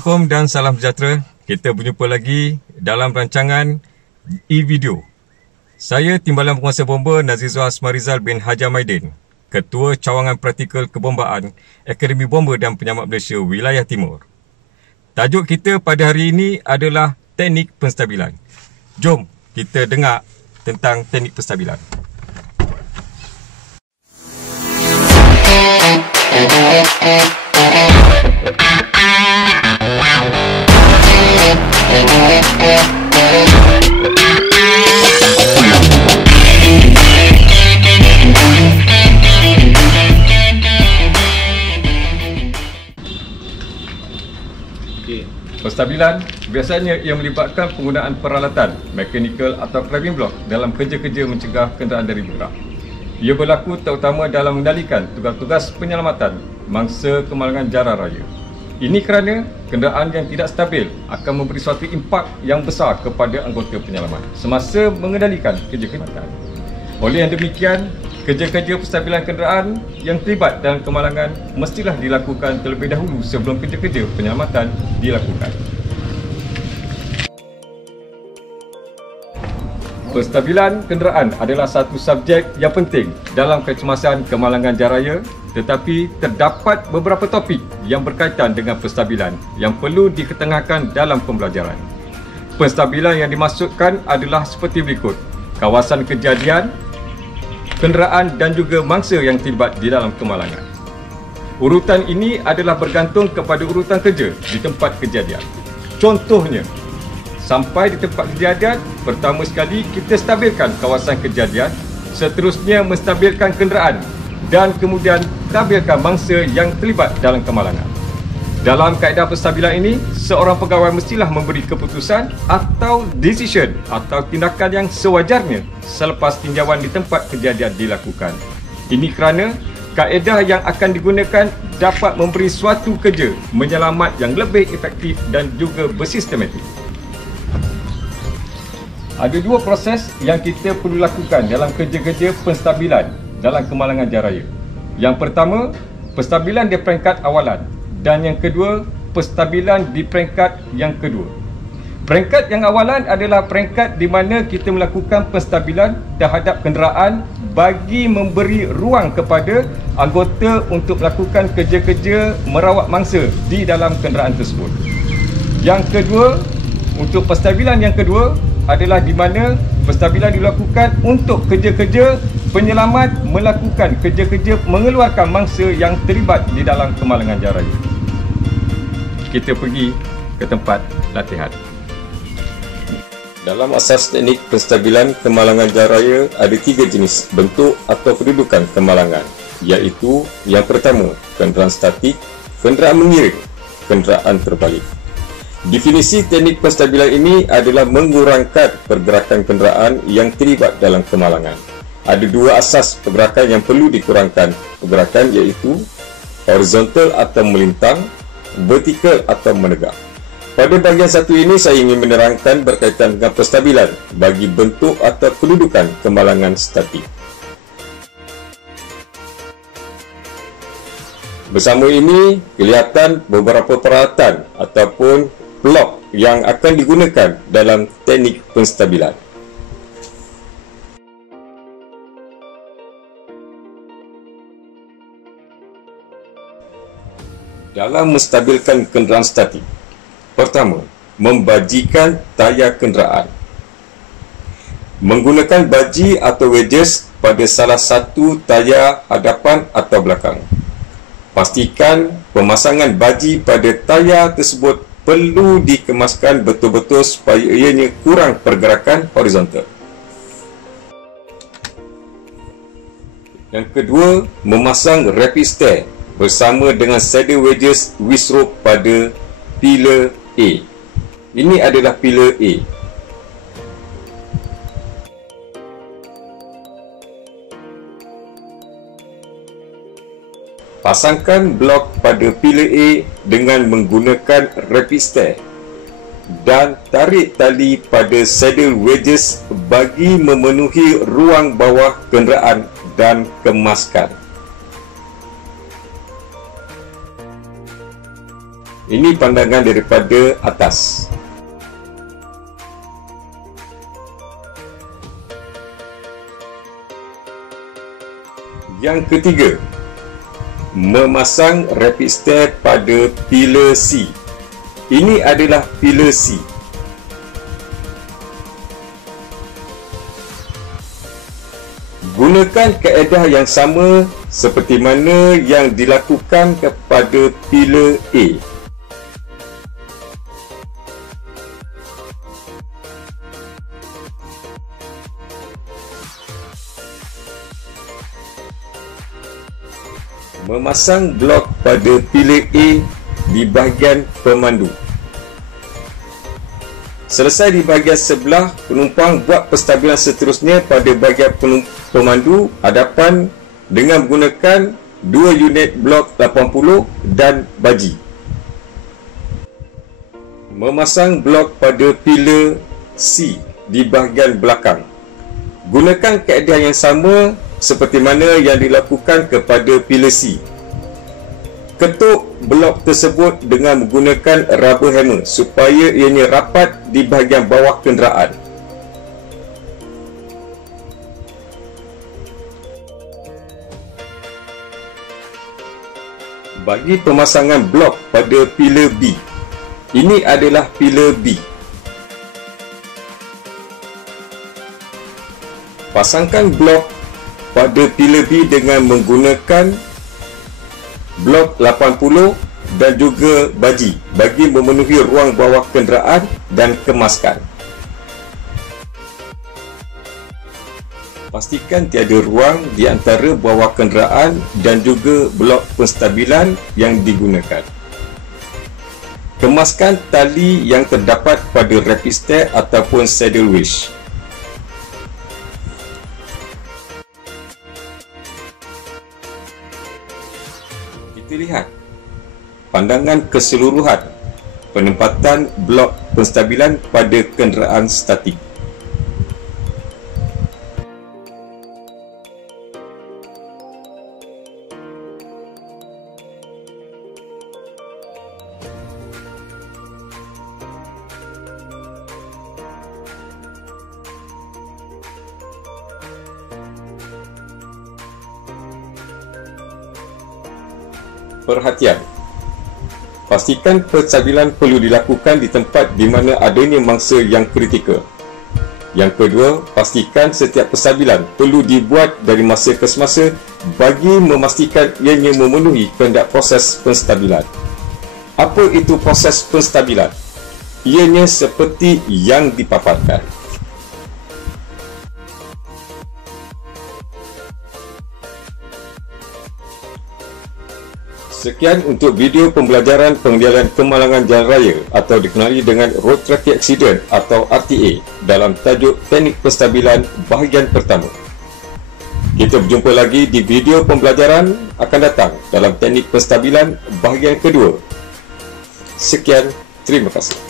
Assalamualaikum dan salam sejahtera. Kita berjumpa lagi dalam rancangan e-video. Saya Timbalan Penguasa Bomba Nazizwa Asmarizal bin Hajar Maidin, Ketua Cawangan Praktikal Kebombaan Akademi Bomba dan Penyelamat Malaysia Wilayah Timur. Tajuk kita pada hari ini adalah teknik penstabilan. Jom kita dengar tentang teknik penstabilan. Penstabilan biasanya ia melibatkan penggunaan peralatan mekanikal atau climbing block dalam kerja-kerja mencegah kenderaan dari bergerak. Ia berlaku terutama dalam mengendalikan tugas-tugas penyelamatan mangsa kemalangan jalan raya. Ini kerana kenderaan yang tidak stabil akan memberi suatu impak yang besar kepada anggota penyelamat semasa mengendalikan kerja-kerja. Oleh yang demikian, kerja-kerja penstabilan kenderaan yang terlibat dalam kemalangan mestilah dilakukan terlebih dahulu sebelum kerja-kerja penyelamatan dilakukan. Penstabilan kenderaan adalah satu subjek yang penting dalam kecemasan kemalangan jalan raya, tetapi terdapat beberapa topik yang berkaitan dengan penstabilan yang perlu diketengahkan dalam pembelajaran. Penstabilan yang dimaksudkan adalah seperti berikut: kawasan kejadian, kenderaan dan juga mangsa yang terlibat di dalam kemalangan. Urutan ini adalah bergantung kepada urutan kerja di tempat kejadian. Contohnya, sampai di tempat kejadian, pertama sekali kita stabilkan kawasan kejadian, seterusnya menstabilkan kenderaan dan kemudian stabilkan mangsa yang terlibat dalam kemalangan. Dalam kaedah penstabilan ini, seorang pegawai mestilah memberi keputusan atau decision atau tindakan yang sewajarnya selepas tinjauan di tempat kejadian dilakukan. Ini kerana kaedah yang akan digunakan dapat memberi suatu kerja menyelamat yang lebih efektif dan juga bersistematik. Ada dua proses yang kita perlu lakukan dalam kerja-kerja penstabilan dalam kemalangan jalan raya. Yang pertama, penstabilan di peringkat awalan, dan yang kedua, penstabilan di peringkat yang kedua. Peringkat yang awalan adalah peringkat di mana kita melakukan penstabilan terhadap kenderaan bagi memberi ruang kepada anggota untuk melakukan kerja-kerja merawat mangsa di dalam kenderaan tersebut. Yang kedua, untuk penstabilan yang kedua adalah di mana penstabilan dilakukan untuk kerja-kerja penyelamat melakukan kerja-kerja mengeluarkan mangsa yang terlibat di dalam kemalangan jalan raya. Kita pergi ke tempat latihan. Dalam asas teknik penstabilan kemalangan jalan raya ada tiga jenis bentuk atau kedudukan kemalangan, iaitu yang pertama, kenderaan statik, kenderaan mengiring, kenderaan terbalik. Definisi teknik penstabilan ini adalah mengurangkan pergerakan kenderaan yang terlibat dalam kemalangan. Ada dua asas pergerakan yang perlu dikurangkan. Pergerakan iaitu horizontal atau melintang, vertikal atau menegak. Pada bahagian satu ini saya ingin menerangkan berkaitan dengan penstabilan bagi bentuk atau kedudukan kemalangan statik. Bersama ini kelihatan beberapa peralatan ataupun blok yang akan digunakan dalam teknik penstabilan. Dalam menstabilkan kenderaan statik, pertama, membajikan tayar kenderaan. Menggunakan baji atau wedges pada salah satu tayar hadapan atau belakang. Pastikan pemasangan baji pada tayar tersebut perlu dikemaskan betul-betul supaya ianya kurang pergerakan horizontal. Yang kedua, memasang rapid stair bersama dengan saddle wedges twist rope pada pillar A. Ini adalah pillar A. Pasangkan blok pada pillar A dengan menggunakan rapid stair dan tarik tali pada saddle wedges bagi memenuhi ruang bawah kenderaan dan kemaskan. Ini pandangan daripada atas. Yang ketiga, memasang rapid stair pada pilar C. Ini adalah pilar C. Gunakan kaedah yang sama seperti mana yang dilakukan kepada pilar A. Memasang blok pada pilar A di bahagian pemandu. Selesai di bahagian sebelah, penumpang buat penstabilan seterusnya pada bahagian pemandu hadapan dengan menggunakan 2 unit blok 80 dan baji. Memasang blok pada pilar C di bahagian belakang. Gunakan kaedah yang sama seperti mana yang dilakukan kepada pilar C. Ketuk blok tersebut dengan menggunakan rubber hammer supaya ianya rapat di bahagian bawah kenderaan. Bagi pemasangan blok pada pilar B, ini adalah pilar B. Pasangkan blok pada pilar B dengan menggunakan blok 80 dan juga baji bagi memenuhi ruang bawah kenderaan dan kemaskan. Pastikan tiada ruang di antara bawah kenderaan dan juga blok penstabilan yang digunakan. Kemaskan tali yang terdapat pada rapid stair ataupun saddle winch. Kita lihat pandangan keseluruhan penempatan blok penstabilan pada kenderaan statik. Perhatian, pastikan penstabilan perlu dilakukan di tempat di mana adanya mangsa yang kritikal. Yang kedua, pastikan setiap penstabilan perlu dibuat dari masa ke semasa bagi memastikan ianya memenuhi kehendak proses penstabilan. Apa itu proses penstabilan? Ianya seperti yang dipaparkan. Sekian untuk video pembelajaran pengendalian kemalangan jalan raya atau dikenali dengan Road Traffic Accident atau RTA dalam tajuk teknik penstabilan bahagian pertama. Kita berjumpa lagi di video pembelajaran akan datang dalam teknik penstabilan bahagian kedua. Sekian, terima kasih.